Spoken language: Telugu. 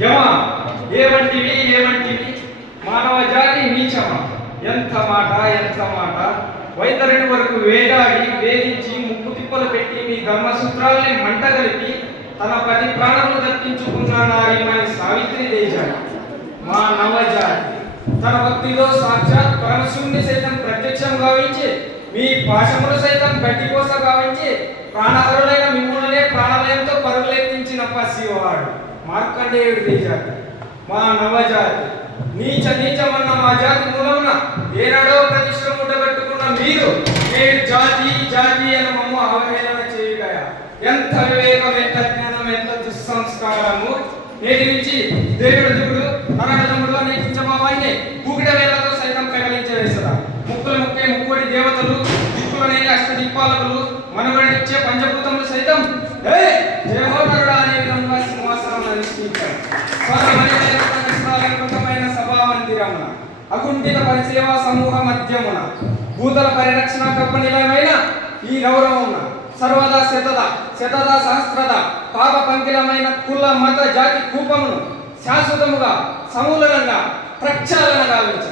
యమ ఏమంటివి ఏమంటివి మానవ జాతి నీచమ? ఎంత మాట ఎంత మాట? వైతరుని వరకు వేడాడి వేధించి ముక్కు తిప్పలు పెట్టి మీ ధర్మసూత్రాల్ని మంటగలిపి తన పది ప్రాణములు దక్కించుకున్న సావిత్రి దేశాడు మా నవజాతి తన భక్తిలో సాక్షాత్ పరమశివుని సైతం ప్రత్యక్షం గావించి మీ పాశములు సైతం గట్టిపోస గావించి ప్రాణహరుడైన మిమ్మల్ని వాడు మార్కండేయుడు మార్కండేయుడి దేశాతి మా నవజాతి నీచ నీచమన్న మా జాతి మూలమున ఏనాడో ప్రతిష్ట ముట్టబెట్టుకున్న మీరు నేడు జాతి జాతి అని మమ్మ అవహేళన చేయగయ ఎంత వివేకం ఎంత జ్ఞానం ఎంత దుస్సంస్కారము? నేటి నుంచి దేవుడు దిగుడు నరకముడు అనే కించబాబాయిని కూకిట వేలతో సైతం పెగలించవేసరా ముక్కులు ముక్కే ముక్కుడి దేవతలు దిక్కులనే అష్ట దిక్పాలకులు మనవడిచ్చే పంచభూతములు సైతం ఏ జయహోనరుడా సింహాసనం అధిష్ఠించారు సభా అకుంఠిత పరిసేవా సమూహ మధ్యమున భూతల పరిరక్షణ కంపెనీలమైన నిలయమైన ఈ గౌరవమున సర్వదా శతద శతద సహస్రద పాప పంకిలమైన కుల మత జాతి కూపమును శాశ్వతముగా సమూలంగా ప్రక్షాళన గావించారు